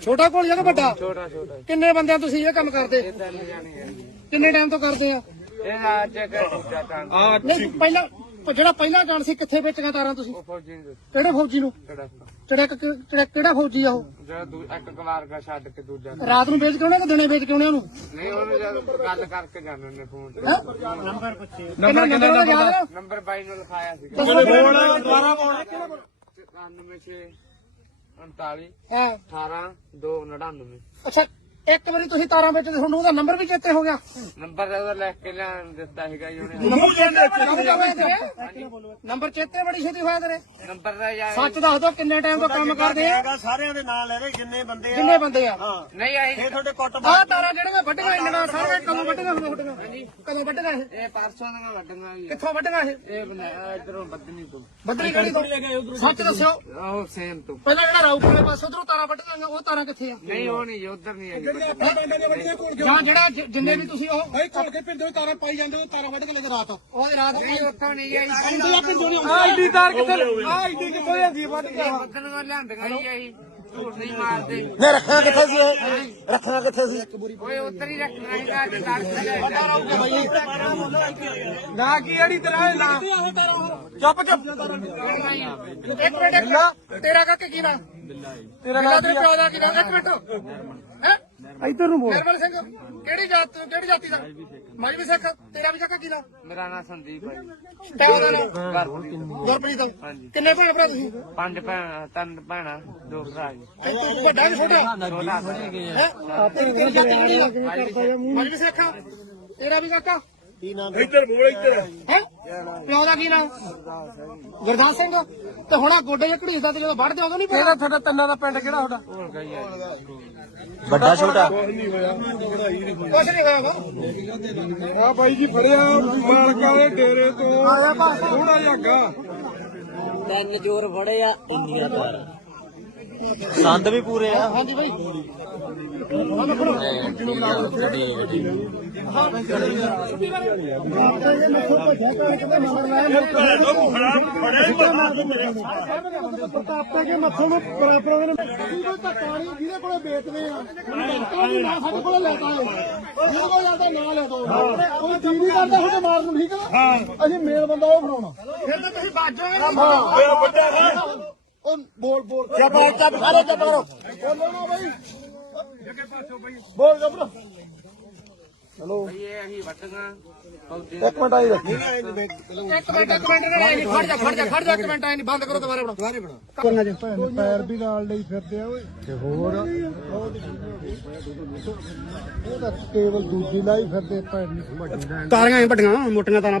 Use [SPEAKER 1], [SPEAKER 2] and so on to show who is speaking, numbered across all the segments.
[SPEAKER 1] ਛੋਟਾ ਘੋਲੀਆ ਕਿ ਵੱਡਾ?
[SPEAKER 2] ਛੋਟਾ ਛੋਟਾ।
[SPEAKER 1] ਕਿੰਨੇ ਬੰਦਿਆਂ ਤੁਸੀਂ ਇਹ ਕੰਮ ਕਰਦੇ?
[SPEAKER 2] ਆ
[SPEAKER 1] ਕਿੰਨੇ ਟਾਈਮ ਤੋਂ ਕਰਦੇ ਆ?
[SPEAKER 2] ਇਹ ਰਾਜ ਚ ਦੂਜਾ ਤਾਂ
[SPEAKER 1] ਨਹੀਂ ਪਹਿਲਾਂ ਜਿਹੜਾ ਪਹਿਲਾ ਗਾਣ ਸੀ ਕਿੱਥੇ ਵੇਚੀਆਂ ਤਾਰਾਂ ਤੁਸੀਂ?
[SPEAKER 2] ਉਹ ਫੌਜੀ ਨੂੰ
[SPEAKER 1] ਕਿਹੜੇ ਫੌਜੀ ਨੂੰ?
[SPEAKER 2] ਕਿਹੜਾ
[SPEAKER 1] ਕਿਹੜਾ ਫੌਜੀ ਆ ਉਹ?
[SPEAKER 2] ਜਿਹੜਾ ਦੂ ਇੱਕ ਕਵਾਰ ਦਾ ਛੱਡ ਕੇ ਦੂਜਾ
[SPEAKER 1] ਰਾਤ ਨੂੰ ਵੇਚ ਕੇ ਆਉਣਾ ਕਿ ਦਿਨੇ ਵੇਚ ਕੇ ਆਉਣੇ ਉਹਨੂੰ?
[SPEAKER 2] ਨਹੀਂ ਉਹਨੂੰ ਜਦ ਗੱਲ ਕਰਕੇ ਜਾਂਦੇ ਨੇ ਫੋਨ ਤੇ।
[SPEAKER 1] ਨੰਬਰ ਪੁੱਛੇ। ਨੰਬਰ ਕਿੰਨਾ ਨੰਬਰ ਯਾਦ ਹੈ
[SPEAKER 2] ਨੰਬਰ 22 ਨੂੰ ਲਿਖਾਇਆ ਸੀ।
[SPEAKER 1] ਦੱਸੋ।
[SPEAKER 2] 96 39
[SPEAKER 1] ਹਾਂ।
[SPEAKER 2] 18 299
[SPEAKER 1] ਅੱਛਾ। ਇੱਕ ਵਾਰੀ ਤੁਸੀਂ ਤਾਰਾਂ ਵੇਚਦੇ ਤੁਹਾਨੂੰ ਉਹਦਾ ਨੰਬਰ ਵੀ ਚੇਤੇ ਹੋ ਗਿਆ।
[SPEAKER 2] ਨੰਬਰ ਉਹਦਾ ਲਿਖ ਕੇ ਲਿਆਣ ਦਿੱਤਾ ਸੀਗਾ ਜੀ ਉਹਨੇ।
[SPEAKER 1] ਨੰਬਰ ਚੇਤੇ ਨੰਬਰ ਚੇਤੇ ਬੜੀ ਛੇਤੀ ਹੋਇਆ ਤੇਰੇ।
[SPEAKER 2] ਨੰਬਰ ਦਾ ਯਾਰ
[SPEAKER 1] ਸੱਚ ਦੱਸ ਦੋ ਕਿੰਨੇ ਟਾਈਮ ਤੋਂ ਕੰਮ ਕਰਦੇ ਆ?
[SPEAKER 3] ਹੈਗਾ ਸਾਰਿਆਂ ਦੇ ਨਾਂ ਲੈ ਲੈ ਜਿੰਨੇ ਬੰਦੇ ਆ।
[SPEAKER 1] ਕਿੰਨੇ ਬੰਦੇ ਆ।
[SPEAKER 2] ਨਹੀਂ ਆਈ
[SPEAKER 3] ਇਹ ਤੁਹਾਡੇ ਕੁੱਟ
[SPEAKER 1] ਆਹ ਤਾਰਾਂ ਜਿਹੜੀਆਂ ਵੱਢੀਆਂ ਇੰਨੀਆਂ ਸਾਰੀਆਂ ਕਦੋਂ ਵੱਢੀਆਂ ਹੁੰਦੀਆਂ ਵੱਢੀਆਂ। ਕਦੋਂ ਵੱਢੀਆਂ ਇਹ?
[SPEAKER 2] ਇਹ ਪਰਸੋਂ ਦੀਆਂ ਵੱਡੀਆਂ ਜੀ।
[SPEAKER 1] ਕਿੱਥੋਂ ਵੱਢੀਆਂ ਇਹ?
[SPEAKER 2] ਇਹ ਬਣਾਇਆ ਇਧਰੋਂ ਬੱਦਨੀ ਤੋਂ
[SPEAKER 1] ਵੱਢੀ ਕਿਹੜੀ ਤੋਂ? ਸੱਚ ਦੱਸਿਓ।
[SPEAKER 2] ਉਹ ਸੇਮ ਤੋਂ।
[SPEAKER 1] ਪਹਿਲਾਂ ਜਿਹੜਾ ਰਾਊ ਵਾਲੇ ਪਾਸੇ ਉਧਰੋਂ ਤਾਰਾਂ ਵੱਢੀਆਂ ਉਹ ਤਾਰਾਂ ਕਿੱਥੇ ਆ?
[SPEAKER 2] ਨਹੀਂ ਉਹ ਨਹੀਂ ਉਧਰ ਨਹੀਂ ਆਈ
[SPEAKER 1] ਜਾਂ ਜਿਹੜਾ ਜਿ- ਜਿੰਨੇ ਵੀ ਤੁਸੀਂ ਉਹ ਭਾਈ ਘੋਲ ਕੇ ਪਿੰਡੋਂ ਤਾਰਾਂ ਪਾਈ ਜਾਂਦੇ ਉਹ ਤਾਰਾਂ ਵੱਢ ਕੇ ਲੈ ਕੇ ਰਾਤ। ਉਹ ਰਾਤ
[SPEAKER 2] ਨਹੀਂ ਉੱਥੋਂ ਨਹੀਂ ਆਈ।
[SPEAKER 1] ਆਈਡੀ ਤਾਰ ਕਿੱਥੇ ਆਈਡੀ ਕਿੱਥੇ ਜਾਂਦੀ ਵੱਢ ਕੇ?
[SPEAKER 2] ਬੱਦਨ ਕੋਲ ਲਿਆਂਦੀਆਂ ਹੀ ਆਈ। ਝੂਠ ਨਹੀਂ ਮਾਰਦੇ।
[SPEAKER 3] ਨੇ ਰੱਖਣਾ ਕਿੱਥੇ ਸੀ ਇਹ? ਰੱਖਣਾ ਕਿੱਥੇ ਸੀ?
[SPEAKER 2] ਓਏ ਉੱਧਰ ਹੀ ਰੱਖਣਾ ਹੈਗਾ ਅੱਜ ਲੜ
[SPEAKER 1] ਨਾ ਕੀ ਅੜੀ ਤੇਰਾ ਨਾ? ਚੁੱਪ ਚੁੱਪ। ਇੱਕ ਮਿੰਟ ਇੱਕ ਮਿੰਟ। ਤੇਰਾ ਕਾਕੇ ਕੀ ਨਾ ਤੇਰਾ ਤੇਰੇ ਪਿਓ ਦਾ ਕੀ ਨਾ ਇੱਕ ਮਿੰਟ। ਹੈ? ਇੱਧਰ ਨੂੰ ਬੋਲ। ਨਿਰਮਲ ਸਿੰਘ ਕਿਹੜੀ ਜਾਤ ਕਿਹੜੀ ਜਾਤੀ ਦਾ? ਮਾਈ ਵੀ ਸਿੱਖ ਤੇਰਾ ਵੀ ਕਾਕਾ ਕੀ ਨਾ
[SPEAKER 2] ਮੇਰਾ ਨਾਂ ਸੰਦੀਪ ਹੈ
[SPEAKER 1] ਪਿਓ ਦਾ ਨਾਮ?
[SPEAKER 2] ਗੁਰਪ੍ਰੀਤ।
[SPEAKER 1] ਕਿੰਨੇ ਭੈਣ ਭਰਾ ਤੁਸੀਂ?
[SPEAKER 2] ਪੰਜ ਭੈਣ ਤਿੰਨ ਭੈਣਾਂ ਦੋ ਭਰਾ ਜੀ।
[SPEAKER 1] ਤੇ ਤੂੰ ਵੱਡਾ ਕਿ ਛੋਟਾ?
[SPEAKER 2] ਛੋਟਾ
[SPEAKER 1] ਹੈ? ਤੇਰੀ ਤੇਰੀ ਜਾਤੀ ਕਿਹੜੀ ਮਾਈ ਵੀ ਸਿੱਖ ਤੇਰਾ ਵੀ ਕਾਕਾ
[SPEAKER 3] ਇੱਧਰ ਬੋਲ ਇੱਧਰ।
[SPEAKER 1] ਹੈ? ਪਿਓ ਦਾ ਕੀ ਨਾਮ? ਗੁਰਦਾਸ ਸਿੰਘ। ਤੇ ਹੁਣ ਆ ਗੋਡੇ ਜੇ ਘੜੀਸਦਾ ਤੇ ਜਦੋਂ ਵੱਢਦੇ ਉਦੋਂ ਨਹੀਂ ਪਤਾ ਤੁਹਾਡਾ ਤੰਨਾ ਦਾ ਪਿੰਡ ਕਿਹੜਾ ਤੁਹਾਡਾ?
[SPEAKER 3] ਵੱਡਾ ਛੋਟਾ।
[SPEAKER 1] ਕੁਛ ਨਹੀਂ ਹੋਇਆ ਵਾ।
[SPEAKER 4] ਆ ਬਾਈ ਜੀ ਫੜਿਆ ਮਾਲਕਾਂ ਦੇ ਡੇਰੇ ਤੋਂ। ਥੋੜਾ ਜਿਹਾ ਅੱਗਾ।
[SPEAKER 3] ਤਿੰਨ ਜੋਰ ਫੜੇ ਆ ਇੰਨੀਆਂ ਤਾਰ ਸੰਦ ਵੀ ਪੂਰੇ ਆ।
[SPEAKER 1] ਹਾਂਜੀ ਭਾਈ ਪ੍ਰਤਾਪੇ ਕੇ ਮੱਥੋਂ ਨੂੰ ਬਰਾਬਰ ਨੇ ਕੋਈ ਧੱਕਾ ਨਹੀਂ ਜਿਹਦੇ ਕੋਲੇ ਵੇਚਦੇ ਆ ਕੋਈ ਵੀ ਨਾ ਸਾਡੇ ਕੋਲੇ ਲੈਤਾ ਹੈ। ਜਿਹਦੇ ਕੋਲ ਜਾਂਦਾ ਨਾ ਲੈ ਦੋ ਕੋਈ ਜੀ ਨਹੀਂ ਕਰਦਾ ਹੁਣ ਮਾਰਨ ਨੂੰ ਠੀਕ ਹੈ ਹਾਂ ਅਸੀਂ ਮੇਲ ਬੰਦਾ ਉਹ ਬਣਾਉਣਾ। ਫਿਰ ਤਾਂ ਤੁਸੀਂ ਬਾਜੋਗੇ ਹਾਂ। ਵੱਡਾ ਉਹ ਬੋਲ ਬੋਲ।
[SPEAKER 3] ਚੱਪ ਚੱਪ ਸਾਰੇ ਚੱਪ ਕਰੋ
[SPEAKER 1] ਬੋਲੋ ਨਾ ਬਾਈ। ਬੋਲ ਗੱਬਰ
[SPEAKER 2] ਇਹ ਅਸੀਂ ਵੱਟੀਆਂ ਫੌਜੀ
[SPEAKER 1] ਇੱਕ ਮਿੰਟ ਆਈ ਰੱਖੀ। ਇੱਕ ਮਿੰਟ ਇੱਕ ਮਿੰਟ ਨਹੀਂ ਖੜ ਜਾ ਖੜ ਜਾ ਖੜ ਜਾ ਇੱਕ ਮਿੰਟ ਆਈ ਨਹੀਂ ਬੰਦ ਕਰੋ ਦੁਬਾਰੇ ਬਣਾ ਦੁਬਾਰੇ ਬਣਾ ਕਰਨਾ ਜੇ ਭੈਣ ਪੈਰ ਵੀ ਨਾਲ ਲਈ ਫਿਰਦੇ ਆ ਓਏ। ਤੇ ਹੋਰ? ਉਹ ਤਾਂ ਕੇਵਲ ਦੂਜੀ ਲਾਈ ਫਿਰਦੇ ਭੈਣ ਤਾਰੀਆਂ ਹੀ ਵੱਡੀਆਂ ਮੋਟੀਆਂ ਤਾਰਾਂ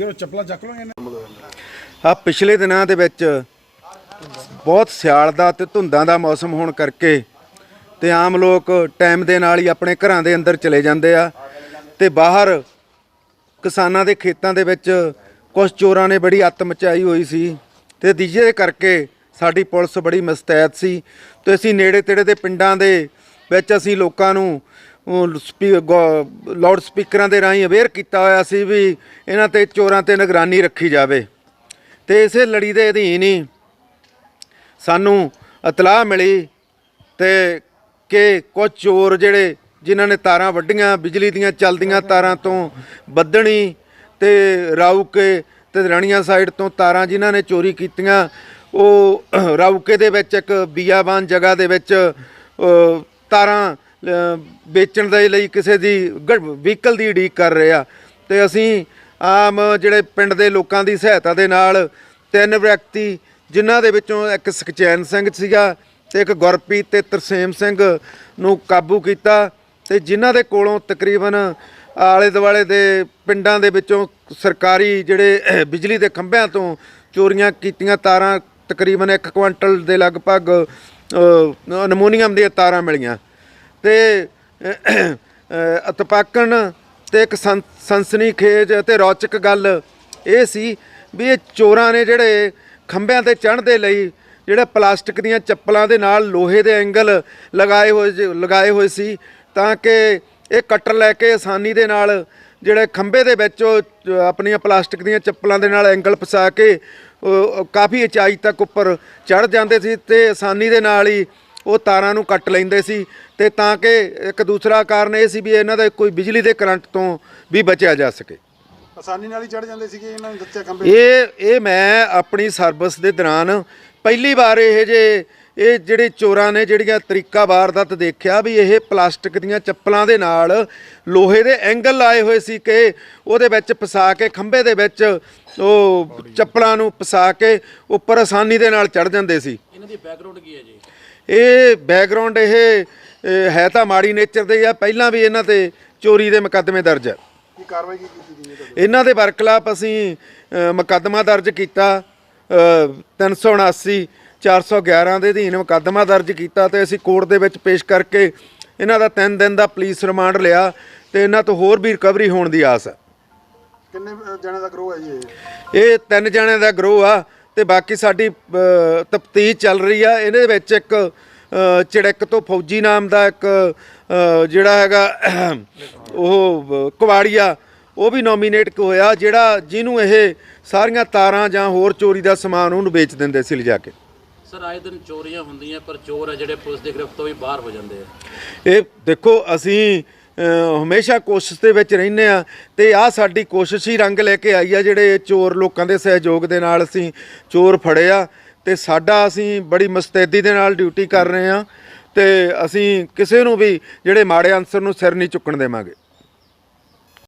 [SPEAKER 4] ਯਾਰ ਚੱਪਲਾਂ ਚੱਕ ਲਵਾਂਗੇ
[SPEAKER 5] ਆ ਪਿਛਲੇ ਦਿਨਾਂ ਦੇ ਵਿੱਚ ਬਹੁਤ ਸਿਆਲ ਦਾ ਤੇ ਧੁੰਦਾਂ ਦਾ ਮੌਸਮ ਹੋਣ ਕਰਕੇ ਤੇ ਆਮ ਲੋਕ ਟਾਈਮ ਦੇ ਨਾਲ ਹੀ ਆਪਣੇ ਘਰਾਂ ਦੇ ਅੰਦਰ ਚਲੇ ਜਾਂਦੇ ਆ ਤੇ ਬਾਹਰ ਕਿਸਾਨਾਂ ਦੇ ਖੇਤਾਂ ਦੇ ਵਿੱਚ ਕੁਝ ਚੋਰਾਂ ਨੇ ਬੜੀ ਅੱਤ ਮਚਾਈ ਹੋਈ ਸੀ ਤੇ ਜਿਹਦੇ ਕਰਕੇ ਸਾਡੀ ਪੁਲਿਸ ਬੜੀ ਮਸਤੈਦ ਸੀ ਤੇ ਅਸੀਂ ਨੇੜੇ ਤੇੜੇ ਦੇ ਪਿੰਡਾਂ ਦੇ ਵਿੱਚ ਅਸੀਂ ਲੋਕਾਂ ਨੂੰ ਲਾਊਡ ਸਪੀਕਰਾਂ ਦੇ ਰਾਹੀਂ ਅਵੇਅਰ ਕੀਤਾ ਹੋਇਆ ਸੀ ਵੀ ਇਹਨਾਂ ਤੇ ਚੋਰਾਂ ਤੇ ਨਿਗਰਾਨੀ ਰੱਖੀ ਜਾਵੇ। ਤੇ ਇਸੇ ਲੜੀ ਦੇ ਅਧੀਨ ਹੀ ਸਾਨੂੰ ਇਤਲਾਹ ਮਿਲੀ ਤੇ ਕਿ ਕੁਝ ਚੋਰ ਜਿਹੜੇ ਜਿਨ੍ਹਾਂ ਨੇ ਤਾਰਾਂ ਵੱਡੀਆਂ ਬਿਜਲੀ ਦੀਆਂ ਚੱਲਦੀਆਂ ਤਾਰਾਂ ਤੋਂ ਬੱਦਣੀ ਤੇ ਰਾਊਕੇ ਤੇ ਰਣੀਆਂ ਸਾਈਡ ਤੋਂ ਤਾਰਾਂ ਜਿਨ੍ਹਾਂ ਨੇ ਚੋਰੀ ਕੀਤੀਆਂ, ਉਹ ਰਾਊਕੇ ਦੇ ਵਿੱਚ ਇੱਕ ਬੀਆਬਾਨ ਜਗ੍ਹਾ ਦੇ ਵਿੱਚ ਤਾਰਾਂ ਵੇਚਣ ਦੇ ਲਈ ਕਿਸੇ ਦੀ ਵਹੀਕਲ ਦੀ ਉਡੀਕ ਕਰ ਰਹੇ ਆ। ਤੇ ਅਸੀਂ ਆਮ ਜਿਹੜੇ ਪਿੰਡ ਦੇ ਲੋਕਾਂ ਦੀ ਸਹਾਇਤਾ ਦੇ ਨਾਲ ਤਿੰਨ ਵਿਅਕਤੀ ਜਿਨ੍ਹਾਂ ਦੇ ਵਿੱਚੋਂ ਇੱਕ ਸੁਖਚੈਨ ਸਿੰਘ ਸੀਗਾ ਤੇ ਇੱਕ ਗੁਰਪ੍ਰੀਤ ਤੇ ਤਰਸੇਮ ਸਿੰਘ ਨੂੰ ਕਾਬੂ ਕੀਤਾ ਤੇ ਜਿਨ੍ਹਾਂ ਦੇ ਕੋਲੋਂ ਤਕਰੀਬਨ ਆਲੇ ਦੁਆਲੇ ਦੇ ਪਿੰਡਾਂ ਦੇ ਵਿੱਚੋਂ ਸਰਕਾਰੀ ਜਿਹੜੇ ਬਿਜਲੀ ਦੇ ਖੰਭਿਆਂ ਤੋਂ ਚੋਰੀਆਂ ਕੀਤੀਆਂ ਤਾਰਾਂ ਤਕਰੀਬਨ 1 ਕੁਇੰਟਲ ਦੇ ਲਗਭਗ ਅ, ਅਨਮੋਨੀਅਮ ਦੀਆਂ ਤਾਰਾਂ ਮਿਲੀਆਂ। ਤੇ ਅਤਪਾਕਣ ਤੇ ਇੱਕ ਸੰਸਨੀ ਖੇਜ ਅਤੇ ਰੌਚਕ ਗੱਲ ਇਹ ਸੀ ਵੀ ਇਹ ਚੋਰਾਂ ਨੇ ਜਿਹੜੇ ਖੰਭਿਆਂ ਤੇ ਚੜ੍ਹਨ ਦੇ ਲਈ ਜਿਹੜੇ ਪਲਾਸਟਿਕ ਦੀਆਂ ਚੱਪਲਾਂ ਦੇ ਨਾਲ ਲੋਹੇ ਦੇ ਐਂਗਲ ਲਗਾਏ ਹੋਏ ਜ- ਲਗਾਏ ਹੋਏ ਸੀ, ਤਾਂ ਕਿ ਇਹ ਕਟਰ ਲੈ ਕੇ ਆਸਾਨੀ ਦੇ ਨਾਲ ਜਿਹੜੇ ਖੰਭੇ ਦੇ ਵਿੱਚ ਉਹ ਆਪਣੀਆਂ ਪਲਾਸਟਿਕ ਦੀਆਂ ਚੱਪਲਾਂ ਦੇ ਨਾਲ ਐਂਗਲ ਫਸਾ ਕੇ ਕਾਫੀ ਉਚਾਈ ਤੱਕ ਉੱਪਰ ਚੜ੍ਹ ਜਾਂਦੇ ਸੀ ਤੇ ਆਸਾਨੀ ਦੇ ਨਾਲ ਹੀ ਉਹ ਤਾਰਾਂ ਨੂੰ ਕੱਟ ਲੈਂਦੇ ਸੀ ਤੇ ਤਾਂ ਕਿ ਇੱਕ ਦੂਸਰਾ ਕਾਰਨ ਇਹ ਸੀ ਵੀ ਇਹਨਾਂ ਦਾ ਕੋਈ ਬਿਜਲੀ ਦੇ ਕਰੰਟ ਤੋਂ ਵੀ ਬਚਿਆ ਜਾ ਸਕੇ।
[SPEAKER 4] ਆਸਾਨੀ ਨਾਲ ਹੀ ਚੜ ਜਾਂਦੇ ਸੀਗੇ ਇਹਨਾਂ ਨੂੰ ਦੱਸਿਆ ਖੰਭੇ
[SPEAKER 5] ਇਹ ਇਹ ਮੈਂ ਆਪਣੀ ਸਰਵਿਸ ਦੇ ਦੌਰਾਨ ਪਹਿਲੀ ਵਾਰ ਇਹ ਜੇ ਇਹ ਜਿਹੜੇ ਚੋਰਾਂ ਨੇ ਜਿਹੜੀਆਂ ਤਰੀਕਾ ਵਾਰਦਾਤ ਦੇਖਿਆ ਵੀ ਇਹ ਪਲਾਸਟਿਕ ਦੀਆਂ ਚੱਪਲਾਂ ਦੇ ਨਾਲ ਲੋਹੇ ਦੇ ਐਂਗਲ ਲਾਏ ਹੋਏ ਸੀ ਕਿ ਉਹਦੇ ਵਿੱਚ ਫਸਾ ਕੇ ਖੰਭੇ ਦੇ ਵਿੱਚ ਉਹ ਚੱਪਲਾਂ ਨੂੰ ਫਸਾ ਕੇ ਉੱਪਰ ਆਸਾਨੀ ਦੇ ਨਾਲ ਚੜ ਜਾਂਦੇ ਸੀ।
[SPEAKER 3] ਇਹਨਾਂ ਦੀ ਬੈਕਗ੍ਰਾਉਂਡ ਕੀ ਹੈ ਜੀ?
[SPEAKER 5] ਇਹ ਬੈਕਗ੍ਰਾਉਂਡ ਇਹ ਹੈ ਤਾਂ ਮਾੜੀ ਨੇਚਰ ਦੇ ਆ ਪਹਿਲਾਂ ਵੀ ਇਹਨਾਂ ਤੇ ਚੋਰੀ ਦੇ ਮੁਕੱਦਮੇ ਦਰਜ ਹੈ
[SPEAKER 4] ਕੀ ਕਾਰਵਾਈ ਕੀਤੀ ਗਈ?
[SPEAKER 5] ਇਹਨਾਂ ਦੇ ਬਰਖਲਾਫ ਅਸੀਂ ਮੁਕੱਦਮਾ ਦਰਜ ਕੀਤਾ ਅ, 379 411 ਦੇ ਅਧੀਨ ਮੁਕੱਦਮਾ ਦਰਜ ਕੀਤਾ ਤੇ ਅਸੀਂ ਕੋਰਟ ਦੇ ਵਿੱਚ ਪੇਸ਼ ਕਰਕੇ ਇਹਨਾਂ ਦਾ 3 ਦਿਨ ਦਾ ਪੁਲਿਸ ਰਿਮਾਂਡ ਲਿਆ ਤੇ ਇਹਨਾਂ ਤੋਂ ਹੋਰ ਵੀ ਰਿਕਵਰੀ ਹੋਣ ਦੀ ਆਸ ਹੈ
[SPEAKER 4] ਕਿੰਨੇ ਅ, ਜਣਿਆਂ ਦਾ ਗਰੋਹ ਹੈ ਜੀ ਇਹ?
[SPEAKER 5] ਇਹ ਤਿੰਨ ਜਣਿਆਂ ਦਾ ਗਰੋਹ ਆ। ਤੇ ਬਾਕੀ ਸਾਡੀ ਤਫਤੀਸ਼ ਚੱਲ ਰਹੀ ਆ। ਇਹਦੇ ਵਿੱਚ ਇੱਕ ਚੜਕ ਤੋਂ ਫੌਜੀ ਨਾਮ ਦਾ ਇੱਕ ਜਿਹੜਾ ਹੈਗਾ ਉਹ ਕੁਵਾੜੀਆ ਉਹ ਵੀ ਨੋਮੀਨੇਟ ਹੋਇਆ ਜਿਹੜਾ ਜਿਹਨੂੰ ਇਹ ਸਾਰੀਆਂ ਤਾਰਾਂ ਜਾਂ ਹੋਰ ਚੋਰੀ ਦਾ ਸਮਾਨ ਉਹਨੂੰ ਵੇਚ ਦਿੰਦੇ ਸੀ ਲਿਜਾ ਕੇ।
[SPEAKER 3] ਸਰ ਆਏ ਦਿਨ ਚੋਰੀਆਂ ਹੁੰਦੀਆਂ ਪਰ ਚੋਰ ਆ ਜਿਹੜੇ ਪੁਲਿਸ ਦੀ ਗ੍ਰਿਫਤ ਤੋਂ ਵੀ ਬਾਹਰ ਹੋ ਜਾਂਦੇ ਆ।
[SPEAKER 5] ਇਹ ਦੇਖੋ ਅਸੀਂ ਹਮੇਸ਼ਾ ਕੋਸ਼ਿਸ਼ ਦੇ ਵਿੱਚ ਰਹਿੰਦੇ ਆ ਤੇ ਆ ਸਾਡੀ ਕੋਸ਼ਿਸ਼ ਹੀ ਰੰਗ ਲੈ ਕੇ ਆਈ ਆ ਜਿਹੜੇ ਚੋਰ ਲੋਕਾਂ ਦੇ ਸਹਿਯੋਗ ਦੇ ਨਾਲ ਅਸੀਂ ਚੋਰ ਫੜੇ ਆ ਤੇ ਸਾਡਾ ਅਸੀਂ ਬੜੀ ਮੁਸਤੈਦੀ ਦੇ ਨਾਲ ਡਿਊਟੀ ਕਰ ਰਹੇ ਆ ਤੇ ਅਸੀਂ ਕਿਸੇ ਨੂੰ ਵੀ ਜਿਹੜੇ ਮਾੜੇ ਅਨਸਰ ਨੂੰ ਸਿਰ ਨਹੀਂ ਚੁੱਕਣ ਦੇਵਾਂਗੇ।